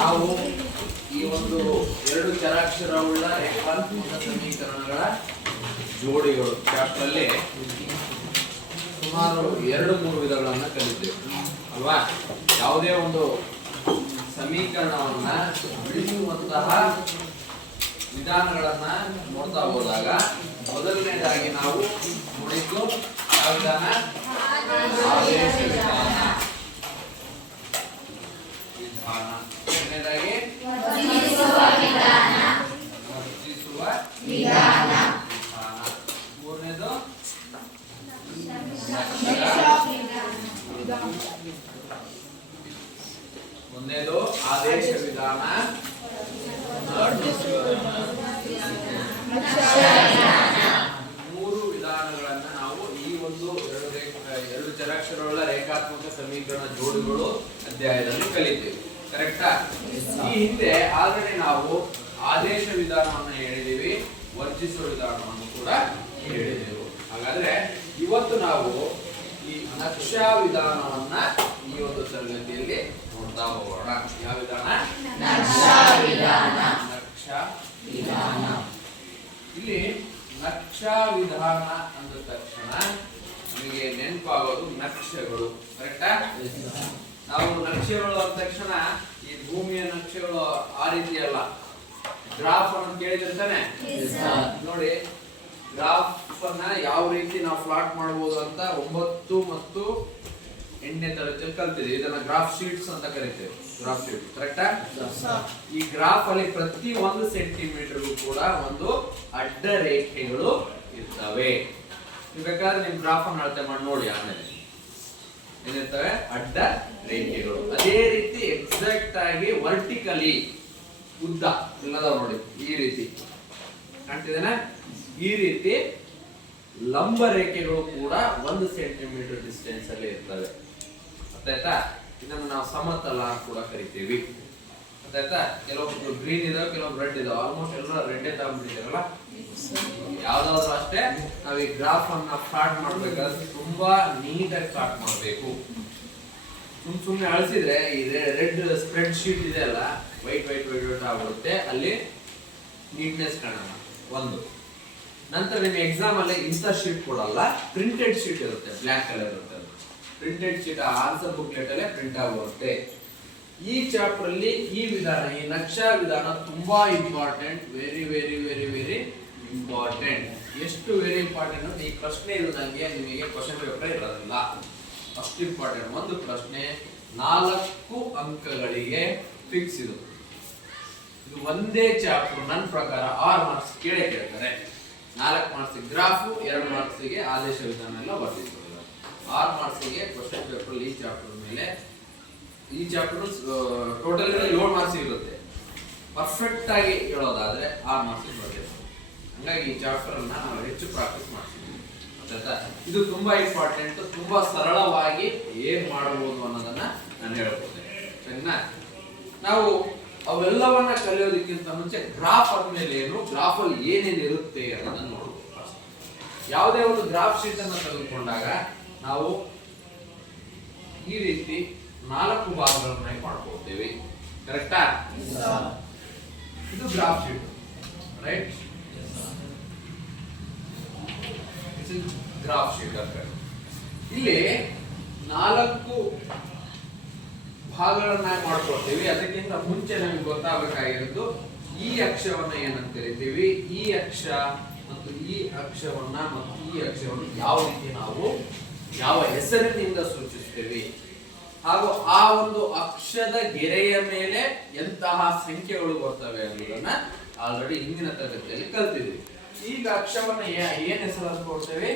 ನಾವು ಈ ಒಂದು ಎರಡು ಚರಾಕ್ಷರವುಳ್ಳ ರೇಖಾತ್ಮಕ ಸಮೀಕರಣಗಳ ಜೋಡಿಗಳು ಚಾಪ್ಟರ್ಲ್ಲಿ ಸುಮಾರು 2-3 ವಿಧಗಳನ್ನ ಕಲಿತೇವೆ ಅಲ್ವಾ. ಯಾವುದೇ ಒಂದು ಸಮೀಕರಣವನ್ನ ಬಿಡಿಸುವಂತಹ ವಿಧಾನಗಳನ್ನ ನೋಡ್ತಾ ಹೋದಾಗ ಮೊದಲನೇದಾಗಿ ನಾವು ನೋಡಿದ್ದು ಯಾವ ವಿಧಾನ? ಆದೇಶ ವಿಧಾನ. ಎರಡನೇದಾಗಿ ವರ್ಜಿಸುವ ವಿಧಾನ. ಮೂರನೇದು ಒಂದನೇದು ಆದೇಶ ವಿಧಾನ, ಮೂರು ವಿಧಾನಗಳನ್ನ ನಾವು ಈ ಒಂದು ಎರಡು ಚರಾಕ್ಷರಗಳ ರೇಖಾತ್ಮಕ ಸಮೀಕರಣ ಜೋಡಿಗಳು ಅಧ್ಯಾಯದಲ್ಲಿ ಕಲಿತೇವೆ. ಕರೆಕ್ಟಾ? ಈ ಹಿಂದೆ ಆಲ್ರೆಡಿ ನಾವು ಆದೇಶ ವಿಧಾನವನ್ನು ಹೇಳಿದೀವಿ, ವರ್ಜಿಸುವ ವಿಧಾನವನ್ನು ಕೂಡ ಹೇಳಿದೆವು. ಹಾಗಾದ್ರೆ ಇವತ್ತು ನಾವು ಈ ನಕ್ಷಾ ವಿಧಾನವನ್ನ ಈ ಒಂದು ತರಗತಿಯಲ್ಲಿ ನೋಡ್ತಾ ಹೋಗೋಣ. ಯಾವ ವಿಧಾನ? ನಕ್ಷಾ ವಿಧಾನ. ಇಲ್ಲಿ ನಕ್ಷಾ ವಿಧಾನ ಅಂದ ತಕ್ಷಣ ನಮಗೆ ನೆನಪಾಗೋದು ನಕ್ಷೆಗಳು. ಕರೆಕ್ಟಾ? ನಾವು ನಕ್ಷೆಗಳು ಅಂದ ತಕ್ಷಣ ಈ ಭೂಮಿಯ ನಕ್ಷೆಗಳು ಆ ರೀತಿ ಅಲ್ಲ. ಗ್ರಾಫ್ ಅನ್ನು ಕೇಳಿದಿರ್ತಾನೆ ನೋಡಿ. ಗ್ರಾಫ್ ಅನ್ನ ಯಾವ ರೀತಿ ನಾವು ಪ್ಲಾಟ್ ಮಾಡಬಹುದು ಅಂತ 9 ಮತ್ತು 8ನೇ ತರಗತಿಯಲ್ಲಿ ಕಲ್ತಿದ್ದೀವಿ. ಇದನ್ನ ಗ್ರಾಫ್ ಶೀಟ್ಸ್ ಅಂತ ಕರಿತೇವೆ. ಗ್ರಾಫ್ ಶೀಟ್ ಕರೆಕ್ಟಾ? ಈ ಗ್ರಾಫ್ ಅಲ್ಲಿ ಪ್ರತಿ 1 ಸೆಂಟಿಮೀಟರ್ಗೂ ಕೂಡ ಒಂದು ಅಡ್ಡ ರೇಖೆಗಳು ಇರ್ತವೆ. ಬೇಕಾದ್ರೆ ನಿಮ್ ಗ್ರಾಫ್ ಅನ್ನು ಅಳತೆ ಮಾಡಿ ನೋಡಿ. ಆಮೇಲೆ ಏನಿರ್ತವೆ? ಅಡ್ಡ ರೇಖೆಗಳು. ಅದೇ ರೀತಿ ಎಕ್ಸಾಕ್ಟ್ ಆಗಿ ವರ್ಟಿಕಲಿ ಉದ್ದ ಇಲ್ಲದ ನೋಡಿ ಈ ರೀತಿ ಕಾಣ್ತಿದ್ದೇನೆ. ಈ ರೀತಿ ಲಂಬ ರೇಖೆಗಳು ಕೂಡ 1 ಸೆಂಟಿಮೀಟರ್ ಡಿಸ್ಟೆನ್ಸ್ ಅಲ್ಲಿ ಇರ್ತವೆ. ಗೊತ್ತಾಯ್ತಾ? ಇದನ್ನು ನಾವು ಸಮತಲ ಕೂಡ ಕರಿತೀವಿ. ಗೊತ್ತಾಯ್ತಾ? ಕೆಲವೊಬ್ರು ಗ್ರೀನ್ ಇದಾವೆ, ಕೆಲವೊಬ್ರು ರೆಡ್ ಇದಾವೆ. ಆಲ್ಮೋಸ್ಟ್ ಎಲ್ಲ ರೆಡ್ ತಗೊಂಡ್ಬಿಟ್ಟಿದಾರಲ್ಲ. ಯಾವ್ದಾದ್ರು ಅಷ್ಟೇ ನಾವು ಈ ಗ್ರಾಫ್ ಅನ್ನ ಸ್ಟಾರ್ಟ್ ಮಾಡ್ಬೇಕಾದ್ರೆ ತುಂಬಾ ನೀಟಾಗಿ ಸ್ಟಾರ್ಟ್ ಮಾಡ್ಬೇಕು. ಸುಮ್ನೆ ಅಳಿಸಿದ್ರೆ ಈ ರೆಡ್ ಸ್ಪ್ರೆಡ್ ಶೀಟ್ ಇದೆ ಅಲ್ಲ, ವೈಟ್ ಆಗ್ಬಿಡುತ್ತೆ. ಅಲ್ಲಿ ನೀಟ್ನೆಸ್ ಕಾಣಲ್ಲ. ಒಂದು ನಂತರ ನಿಮ್ಮ ಎಕ್ಸಾಮ್ ಅಲ್ಲಿ ಇಂಥ ಶೀಟ್ ಕೊಡಲ್ಲ, ಪ್ರಿಂಟೆಡ್ ಶೀಟ್ ಇರುತ್ತೆ, ಬ್ಲಾಕ್ ಕಲರ್ ಇರುತ್ತೆ. ಪ್ರಿಂಟೆಡ್ ಶೀಟ್ ಆನ್ಸರ್ ಬುಕ್ಲೆಟ್ ಅಲ್ಲೇ ಪ್ರಿಂಟ್ ಆಗುತ್ತೆ. ಈ ಚಾಪ್ಟರ್ ಅಲ್ಲಿ ಈ ವಿಧಾನ, ಈ ನಕ್ಷಾ ವಿಧಾನ ತುಂಬಾ important. Very very very very important. ಎಷ್ಟು ವೆರಿ ಇಂಪಾರ್ಟೆಂಟ್ ಅಂತ ಈ ಪ್ರಶ್ನೆ ಇರೋದಂಗೆ ನಿಮಗೆ ಕ್ವಶನ್ ಪೇಪರ್ ಇರೋದಿಲ್ಲ. ಅಷ್ಟು ಇಂಪಾರ್ಟೆಂಟ್. ಒಂದು ಪ್ರಶ್ನೆ 4 ಅಂಕಗಳಿಗೆ ಫಿಕ್ಸ್. ಇದು ಒಂದೇ ಚಾಪ್ಟರ್ ನನ್ನ ಪ್ರಕಾರ 6 ಮಾರ್ಕ್ಸ್ ಕೇಳ್ತಾರೆ. 4 ಮಾರ್ಕ್ಸ್ ಗ್ರಾಫ್, 2 ಮಾರ್ಕ್ಸ್ಗೆ ಆದೇಶ ವಿಧಾನ ಎಲ್ಲ ಬರ್ತಿತ್ತು. 6 ಮಾರ್ಕ್ಸ್ಗೆ ಕ್ವಶನ್ ಪೇಪರ್ ಈ ಚಾಪ್ಟರ್ ಮೇಲೆ. ಈ ಚಾಪ್ಟರ್ ಟೋಟಲ್ 7 ಮಾರ್ಕ್ಸ್ ಇರುತ್ತೆ. ಪರ್ಫೆಕ್ಟ್ ಆಗಿ ಹೇಳೋದಾದ್ರೆ 6 ಮಾರ್ಕ್ಸ್ ಬರ್ತದೆ. ಹಂಗಾಗಿ ಈ ಚಾಪ್ಟರ್ ಅನ್ನ ನಾವು ಹೆಚ್ಚು ಪ್ರಾಕ್ಟೀಸ್ ಮಾಡ್ತೀವಿ. ಇದು ತುಂಬಾ ಇಂಪಾರ್ಟೆಂಟ್. ತುಂಬಾ ಸರಳವಾಗಿ ಏನ್ ಮಾಡಬಹುದು ಅನ್ನೋದನ್ನ ನಾನು ಹೇಳ್ಕೊಡ್ತೇನೆ. ಸರಿನಾ? ನಾವು ಅವೆಲ್ಲವನ್ನ ಕಲಿಯೋದಕ್ಕಿಂತ ಮುಂಚೆ ಗ್ರಾಫ್ ಅಂದ್ಮೇಲೆ ಏನು, ಗ್ರಾಫ್ ಅಲ್ಲಿ ಏನೇನು ಇರುತ್ತೆ ಅನ್ನೋದನ್ನ ನೋಡಬಹುದು. ಯಾವುದೇ ಒಂದು ಗ್ರಾಫ್ ಶೀಟ್ ಅನ್ನು ತೆಗೆದುಕೊಂಡಾಗ ನಾವು ಈ ರೀತಿ 4 ಭಾಗಗಳನ್ನಾಗಿ ಮಾಡ್ಕೊಳ್ತೇವೆ. ಕರೆಕ್ಟಾ? ಇದು graph sheet, right? Graph sheet ಅಂತ ಇಲ್ಲಿ 4 ಭಾಗಗಳನ್ನಾಗಿ ಮಾಡ್ಕೊಳ್ತೀವಿ. ಅದಕ್ಕಿಂತ ಮುಂಚೆ ನಮಗೆ ಗೊತ್ತಾಗಬೇಕಾಗಿರೋದು ಈ ಅಕ್ಷವನ್ನ ಏನಂತ ಕರಿತೀವಿ, ಈ ಅಕ್ಷ ಮತ್ತು ಈ ಅಕ್ಷವನ್ನ ಮತ್ತು ಈ ಅಕ್ಷವನ್ನು ಯಾವ ರೀತಿ ನಾವು ಯಾವ ಹೆಸರಿನಿಂದ ಸೂಚಿಸ್ತೇವೆ, ಹಾಗೂ ಆ ಒಂದು ಅಕ್ಷದ ಗೆರೆಯ ಮೇಲೆ ಎಂತಹ ಸಂಖ್ಯೆಗಳು ಬರ್ತವೆ ಅನ್ನೋದನ್ನ ಆಲ್ರೆಡಿ ಹಿಂದಿನ ತರಗತಿಯಲ್ಲಿ ಕಲ್ತಿದ್ವಿ. ಈಗ ಅಕ್ಷವನ್ನ ಏನ್ ಹೆಸರು ಅಂತ ಕೊಡ್ತೇವೆ?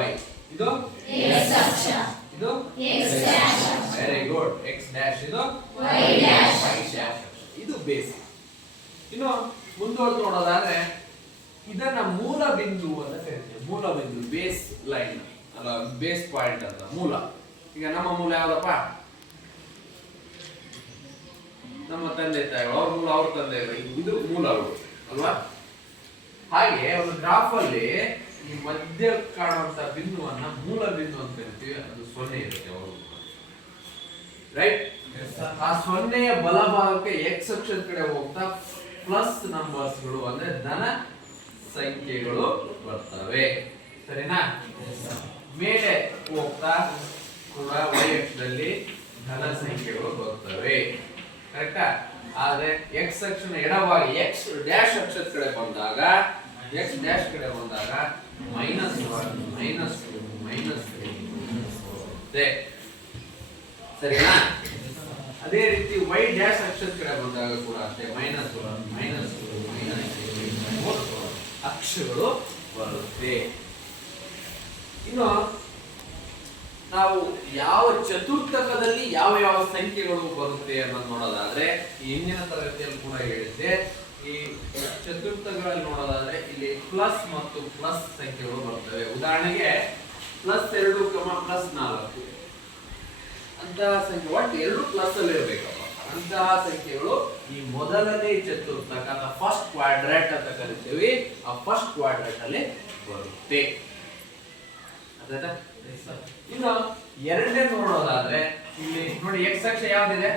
y. ಇದು x ಅಕ್ಷ, ಇದು x dash. Very good. x dash, ಇದು y ಡ್ಯಾಶ್. ಇದು ಬೇಸ್. ಇನ್ನು ಮುಂದುವರೆದು ನೋಡೋದಾದ್ರೆ ಇದನ್ನ ಮೂಲ ಬಿಂದು ಅಂತ ಕರಿತೀವಿ. ಮೂಲ ಬಿಂದು, ಬೇಸ್ ಲೈನ್ ಅಲ್ಲ, ಬೇಸ್ ಪಾಯಿಂಟ್ ಅಂತ ಮೂಲ. ಈಗ ನಮ್ಮ ಮೂಲ ಯಾವ್ದಪ್ಪ? ನಮ್ಮ ತಂದೆ ತಾಯಿಗಳು, ಅವ್ರ ಮೂಲ ಅವ್ರ ತಂದೆ, ಇದು ಮೂಲಗಳು ಅಲ್ವಾ? ಹಾಗೆ ಒಂದು ಗ್ರಾಫ್ ಅಲ್ಲಿ ಈ ಮಧ್ಯ ಕಾಣುವಂತ ಬಿಂದುವನ್ನ ಮೂಲ ಬಿಂದು ಅಂತ ಕರಿತೀವಿ. ಅದು 0 ಇರುತ್ತೆ. ಅವರು ರೈಟ್. ಆ ಸೊನ್ನೆಯ ಬಲಭಾಗಕ್ಕೆ ಎಕ್ಸ್ ಅಕ್ಷದ ಕಡೆ ಹೋಗ್ತಾ ಪ್ಲಸ್ ನಂಬರ್ಸ್ಗಳು ಅಂದ್ರೆ ಧನ ಸಂಖ್ಯೆಗಳು ಬರ್ತವೆ. ಸರಿನಾ? ಮೇಲೆ ಹೋಗ್ತಾ ಕೂಡ y ಅಕ್ಷದಲ್ಲಿ ಧನ ಸಂಖ್ಯೆಗಳು ಬರ್ತವೆ. ಕರೆಕ್ಟಾ? ಆದ್ರೆ ಎಕ್ಸ್ ಅಕ್ಷನ ಎಡಭಾಗ ಎಕ್ಸ್ ಡ್ಯಾಶ್ ಅಕ್ಷದ ಕಡೆ ಬಂದಾಗ ಎಕ್ಸ್ ಡ್ಯಾಶ್ ಕಡೆ ಬಂದಾಗ -1 -2 -3 ಬರುತ್ತೆ. ಸರಿನಾ? ಅದೇ ರೀತಿ y ಡ್ಯಾಶ್ ಅಕ್ಷದ ಕಡೆ ಬಂದಾಗ ಕೂಡ ಅಷ್ಟೇ -1 -2 ಅಕ್ಷಗಳು ಬರುತ್ತೆ. ಇನ್ನು ನಾವು ಯಾವ ಚತುರ್ಥಕದಲ್ಲಿ ಯಾವ ಯಾವ ಸಂಖ್ಯೆಗಳು ಬರುತ್ತೆ ಅನ್ನೋದು ನೋಡೋದಾದ್ರೆ ಹಿಂದಿನ ತರಗತಿಯಲ್ಲಿ ಕೂಡ ಹೇಳಿದ್ದೆ. ಈ ಚತುರ್ಥಗಳಲ್ಲಿ ನೋಡೋದಾದ್ರೆ ಇಲ್ಲಿ ಪ್ಲಸ್ ಮತ್ತು ಪ್ಲಸ್ ಸಂಖ್ಯೆಗಳು ಬರ್ತವೆ. ಉದಾಹರಣೆಗೆ +2, +4 ಅಂತಹ ಸಂಖ್ಯೆ ಒಟ್ಟು ಎರಡು ಪ್ಲಸ್ ಅಲ್ಲಿ ಇರಬೇಕಪ್ಪ. ಅಂತಹ ಸಂಖ್ಯೆಗಳು ಈ ಮೊದಲನೇ ಚತುರ್ಥಕ ಅಥವಾ ಫಸ್ಟ್ ಕ್ವಾಡ್ರಾಂಟ್ ಅಂತ ಕರಿತೀವಿ. ಆ ಫಸ್ಟ್ ಕ್ವಾಡ್ರಾಂಟ್ ಅಲ್ಲಿ ಬರುತ್ತೆ. ಇನ್ನು ಎರಡನೇ ನೋಡೋದಾದ್ರೆ ಇಲ್ಲಿ ನೋಡಿ ಎಕ್ಸ್ ಅಕ್ಷ ಯಾವ್ದಿದೆ,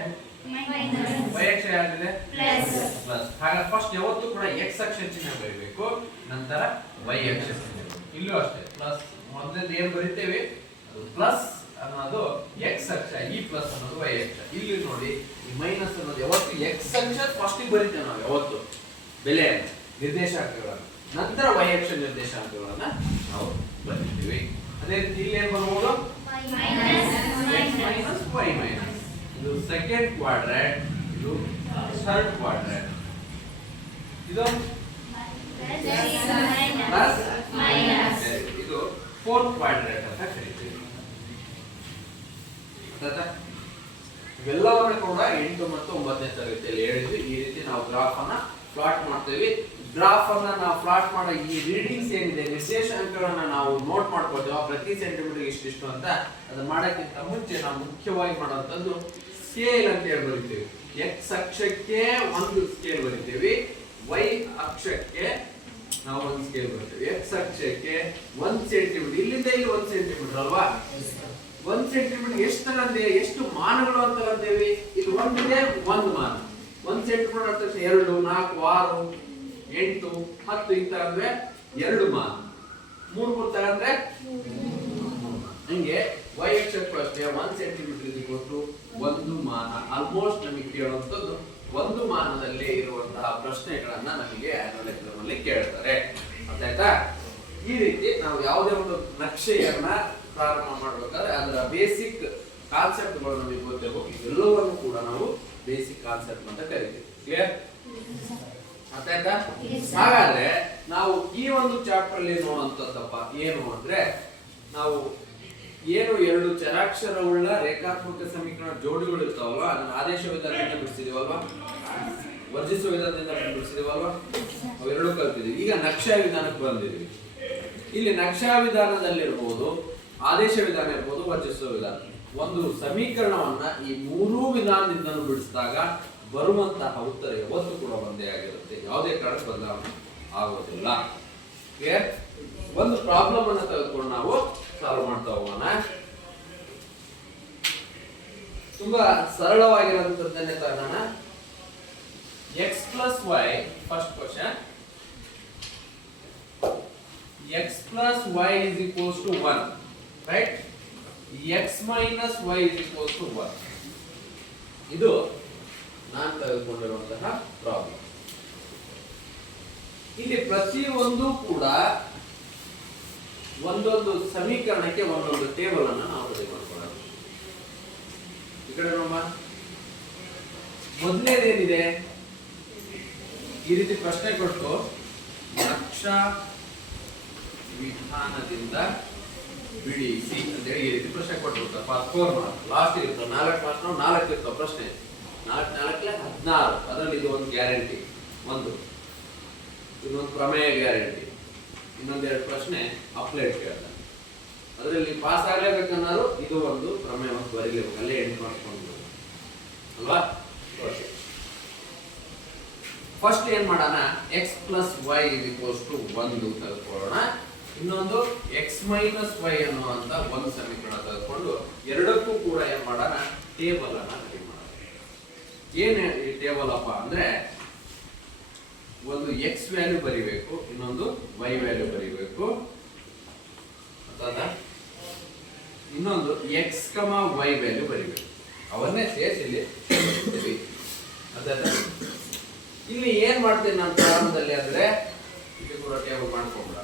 y ಅಕ್ಷ ಯಾವ್ದಿದೆ, ಪ್ಲಸ್. ಹಾಗಾದ್ರೆ ಫಸ್ಟ್ ಯಾವತ್ತೂ ಕೂಡ ಎಕ್ಸ್ ಅಕ್ಷ ಚಿಹ್ನೆ ಬರೀಬೇಕು, ನಂತರ y ಅಕ್ಷ ಚಿಹ್ನೆ. ಇಲ್ಲೂ ಅಷ್ಟೇ ಪ್ಲಸ್ ಮೊದಲನೇದು ಏನ್ ಬರಿತೇವೆ ಅದು ಪ್ಲಸ್ ಅನ್ನೋದು ಎಕ್ಸ್ ಅಕ್ಷ, ಈ ಪ್ಲಸ್ ಅನ್ನೋದು y ಅಕ್ಷ. ಇಲ್ಲಿ ನೋಡಿ ಈ ಮೈನಸ್ ಅನ್ನೋದು ಯಾವತ್ತು ಎಕ್ಸ್ ಅಕ್ಷ ಫಸ್ಟ್ ಬರೀತೇವೆ ನಾವು ಯಾವತ್ತು ಬೆಲೆ ನಿರ್ದೇಶಾಂಕಗಳನ್ನು, ನಂತರ y ಅಕ್ಷ ನಿರ್ದೇಶಾಂಕಗಳನ್ನ ನಾವು ಬರೀತೀವಿ. ಅದೇ ರೀತಿ ಇಲ್ಲಿ ಏನ್ ಬರ್ಬೋದು y ಮೈನಸ್. ಇದು ಸೆಕೆಂಡ್ ಕ್ವಾಡ್ರಾಂಟ್, ಇದು ಥರ್ಡ್ ಕ್ವಾಡ್ರಾಂಟ್, ಇದು ಪ್ಲಸ್ ಮೈನಸ್, ಇದು ಫೋರ್ತ್ ಕ್ವಾಡ್ರಾಂಟ್ ಅಂತ ಕರೀತೀವಿ. ಇವೆಲ್ಲವನ್ನ ಕೂಡ 8 ಮತ್ತು 9ನೇ ತರಗತಿಯಲ್ಲಿ ಹೇಳಿದ್ವಿ. ಈ ರೀತಿ ನಾವು ಗ್ರಾಫ್ ಅನ್ನ ಪ್ಲಾಟ್ ಮಾಡ್ತೇವೆ. ಗ್ರಾಫ್ ಅನ್ನ ನಾವು ಪ್ಲಾಟ್ ಮಾಡೋ ಈ ರೀಡಿಂಗ್ಸ್ ಏನಿದೆ, ನಿರ್ದೇಶಾಂಕಗಳನ್ನ ನಾವು ನೋಟ್ ಮಾಡ್ಕೊಳ್ತೇವೆ ಪ್ರತಿ ಸೆಂಟಿಮೀಟರ್ ಇಷ್ಟಿಷ್ಟು ಅಂತ. ಅದನ್ನ ಮಾಡೋಕ್ಕಿಂತ ಮುಂಚೆ ನಾವು ಮುಖ್ಯವಾಗಿ ಮಾಡುವಂತದ್ದು ಸ್ಕೇಲ್ ಅಂತ ಹೇಳಿ ಬರಿತೀವಿ. ಎಕ್ಸ್ ಅಕ್ಷಕ್ಕೆ ಒಂದು ಸ್ಕೇಲ್ ಬರಿತೀವಿ, y ಅಕ್ಷಕ್ಕೆ ನಾವು ಒಂದು ಸ್ಕೇಲ್ ಬರಿತೀವಿ. ಎಕ್ಸ್ ಅಕ್ಷಕ್ಕೆ 1 ಸೆಂಟಿಮೀಟರ್, ಇಲ್ಲಿಂದ ಇಲ್ಲಿ 1 ಸೆಂಟಿಮೀಟರ್ ಅಲ್ವಾ. 1 ಸೆಂಟಿಮೀಟರ್ ಎಷ್ಟು ಅಂದ್ರೆ ಎಷ್ಟು ಮಾನಗಳು ಅಂತ ಅಂತೇವಿ. ಇಲ್ಲಿ ಒಂದಿದೆ, 1 ಮಾನ. 1 ಸೆಂಟಿಮೀಟರ್ ಅಂತ 2, 4, 6, 8, 10 ಇಂತ ಅಂದ್ರೆ 2 ಮಾನ. 3 ತಗೊಂಡ್ರೆ ಹಿಂಗೆ y ಅಕ್ಷಕ್ಕೂ ಅಷ್ಟೇ 1 ಸೆಂಟಿಮೀಟರ್ ಕೊಟ್ಟು 1 ಮಾನ. ಆಲ್ಮೋಸ್ಟ್ ನಮಗೆ ಕೇಳುವಂತದ್ದು 1 ಮಾನದಲ್ಲಿ ಇರುವಂತಹ ಪ್ರಶ್ನೆಗಳನ್ನ ನಮಗೆ ಆನ್ಯುವಲ್ ಎಕ್ಸಾಮ್ ಅಲ್ಲಿ ಕೇಳ್ತಾರೆ. ಅರ್ಥಾಯ್ತಾ? ಈ ರೀತಿ ನಾವು ಯಾವುದೇ ಒಂದು ನಕ್ಷೆಯನ್ನ ಪ್ರಾರಂಭ ಮಾಡ್ಬೇಕಾದ್ರೆ ಅದರ ಬೇಸಿಕ್ ಕಾನ್ಸೆಪ್ಟ್ ಗಳು ನಮಗೆ ಗೊತ್ತಿರಬೇಕು. ಎಲ್ಲವನ್ನೂ ಕೂಡ ನಾವು ಬೇಸಿಕ್ ಕಾನ್ಸೆಪ್ಟ್ ಅಂತ ಕರಿತೀವಿ. ಕ್ಲಿಯರ್? ಅರ್ಥಾಯ್ತಾ? ಹಾಗಾದ್ರೆ ನಾವು ಈ ಒಂದು ಚಾಪ್ಟರ್ ಅಲ್ಲಿ ನೋಡುವಂತದ್ದಪ್ಪ ಏನು ಅಂದ್ರೆ, ನಾವು ಏನು 2 ಚರಾಕ್ಷರವುಳ್ಳ ರೇಖಾತ್ಮಕ ಸಮೀಕರಣ ಜೋಡಿಗಳು ಇರ್ತಾವಲ್ವಾ, ಅದನ್ನ ಆದೇಶ ವಿಧಾನದಿಂದ ಬಿಡಿಸಿದೀವಲ್ವಾ, ವರ್ಜಿಸುವ ವಿಧಾನದಿಂದ ಬಿಡಿಸಿದೀವಲ್ವಾ, ಅವೆರಡೂ ಕಲ್ತಿದೀವಿ. ಈಗ ನಕ್ಷಾ ವಿಧಾನಕ್ಕೆ ಬಂದಿದ್ವಿ. ಇಲ್ಲಿ ನಕ್ಷಾ ವಿಧಾನದಲ್ಲಿರ್ಬೋದು, ಆದೇಶ ವಿಧಾನ ಇರ್ಬೋದು, ವರ್ಜಿಸುವ ವಿಧಾನ. ಒಂದು ಸಮೀಕರಣವನ್ನ ಈ 3 ವಿಧಾನದಿಂದ ಬಿಡಿಸಿದಾಗ ಬರುವಂತಹ ಉತ್ತರ ಯಾವತ್ತೂ ಕೂಡ ಒಂದೇ ಆಗಿರುತ್ತೆ. ಯಾವುದೇ ಕಾರಣಕ್ಕೆ ಬದಲಾವಣೆ ಆಗೋದಿಲ್ಲ. ಕ್ಲಿಯರ್? ಒಂದು ಪ್ರಾಬ್ಲಮ್ ಅನ್ನ ತೆಗೆದುಕೊಂಡು ನಾವು ಸಾಲ್ವ್ ಮಾಡ್ತಾ ಹೋಗೋಣ. ತುಂಬಾ ಸರಳವಾಗಿರುವಂತದ್ದನ್ನೇ ತಗೋಣ. x plus y, first question. x plus y is equals to 1, right? x minus y is equals to 1. ಇದು ನಾನು ತೆಗೆದುಕೊಂಡಿರುವಂತಹ ಪ್ರಾಬ್ಲಮ್. ಇಲ್ಲಿ ಪ್ರತಿಯೊಂದು ಕೂಡ ಒಂದೊಂದು ಸಮೀಕರಣಕ್ಕೆ ಒಂದೊಂದು ಟೇಬಲ್ ಅನ್ನು ನಾವು ರೆಡಿ ಮಾಡ್ಕೊಳ್ಳೋಣ. ಈ ಕಡೆ ನೋಡೋಣ. ಮೊದಲನೇದೇನಿದೆ, ಈ ರೀತಿ ಪ್ರಶ್ನೆ ಕೊಟ್ಟು ನಕ್ಷಾ ವಿಧಾನದಿಂದ ಬಿಡಿಸಿ ಅಂತೇಳಿ ಈ ರೀತಿ ಪ್ರಶ್ನೆ ಕೊಟ್ಟಿರ್ತಾರೆ. ಫಾರ್ 4 ಮಾರ್ಕ್ಸ್ ಲಾಸ್ಟ್ ಇರ್ತವೆ. 4 ಮಾರ್ಕ್ಸ್ ನಾವು 4 ಇರ್ತವೆ ಪ್ರಶ್ನೆ. 4 16. ಅದರಲ್ಲಿ ಇದು ಒಂದು ಗ್ಯಾರಂಟಿ, ಇನ್ನೊಂದು ಪ್ರಮೇಯ ಗ್ಯಾರಂಟಿ, ಇನ್ನೊಂದೆರಡು ಪ್ರಶ್ನೆ ಅಪ್ಲೈಡ್ ಕೇಳ್ತಾರೆ. ಅದರಲ್ಲಿ ಪಾಸ್ ಆಗ್ಲೇಬೇಕನ್ನೋರು ಇದು ಒಂದು ಪ್ರಮೇಯ ಒಂದು ಬರೀಲೇಬೇಕು, ಅಲ್ಲೇ ಎಂಟು ಮಾಡ್ಕೊಂಡು ಅಲ್ವಾ. ಫಸ್ಟ್ ಏನ್ ಮಾಡೋಣ, x plus y is equals to 1 ತೆಗೆದುಕೊಳ್ಳೋಣ. ಇನ್ನೊಂದು x minus y ಅನ್ನುವಂತ ಒಂದು ಸಮೀಕರಣ ತೆಗೆದುಕೊಂಡು ಎರಡಕ್ಕೂ ಕೂಡ ಏನ್ ಮಾಡೋಣ, ಟೇಬಲ್ ಅನ್ನ ರೆಡಿ ಮಾಡೋದು. ಏನ್ ಈ ಟೇಬಲ್ ಅಪ್ಪ ಅಂದ್ರೆ ಒಂದು ಎಕ್ಸ್ ವ್ಯಾಲ್ಯೂ ಬರಿಬೇಕು, ಇನ್ನೊಂದು ವೈ ವ್ಯಾಲ್ಯೂ ಬರಿಬೇಕು, ಇನ್ನೊಂದು ಎಕ್ಸ್ ಕಮ ವೈ ವ್ಯಾಲ್ಯೂ ಬರಿಬೇಕು. ಅವನ್ನೇ ಸೇರಿಸಿ ಇಲ್ಲಿ ಬರ್ತೀವಿ. ಇಲ್ಲಿ ಏನ್ ಮಾಡ್ತೀನಿ ನಾನು ಪ್ರಾರಂಭದಲ್ಲಿ ಅಂದ್ರೆ ಇಲ್ಲಿ ಕೂಡ ಟೇಬಲ್ ಮಾಡ್ಕೊಂಡ್ರ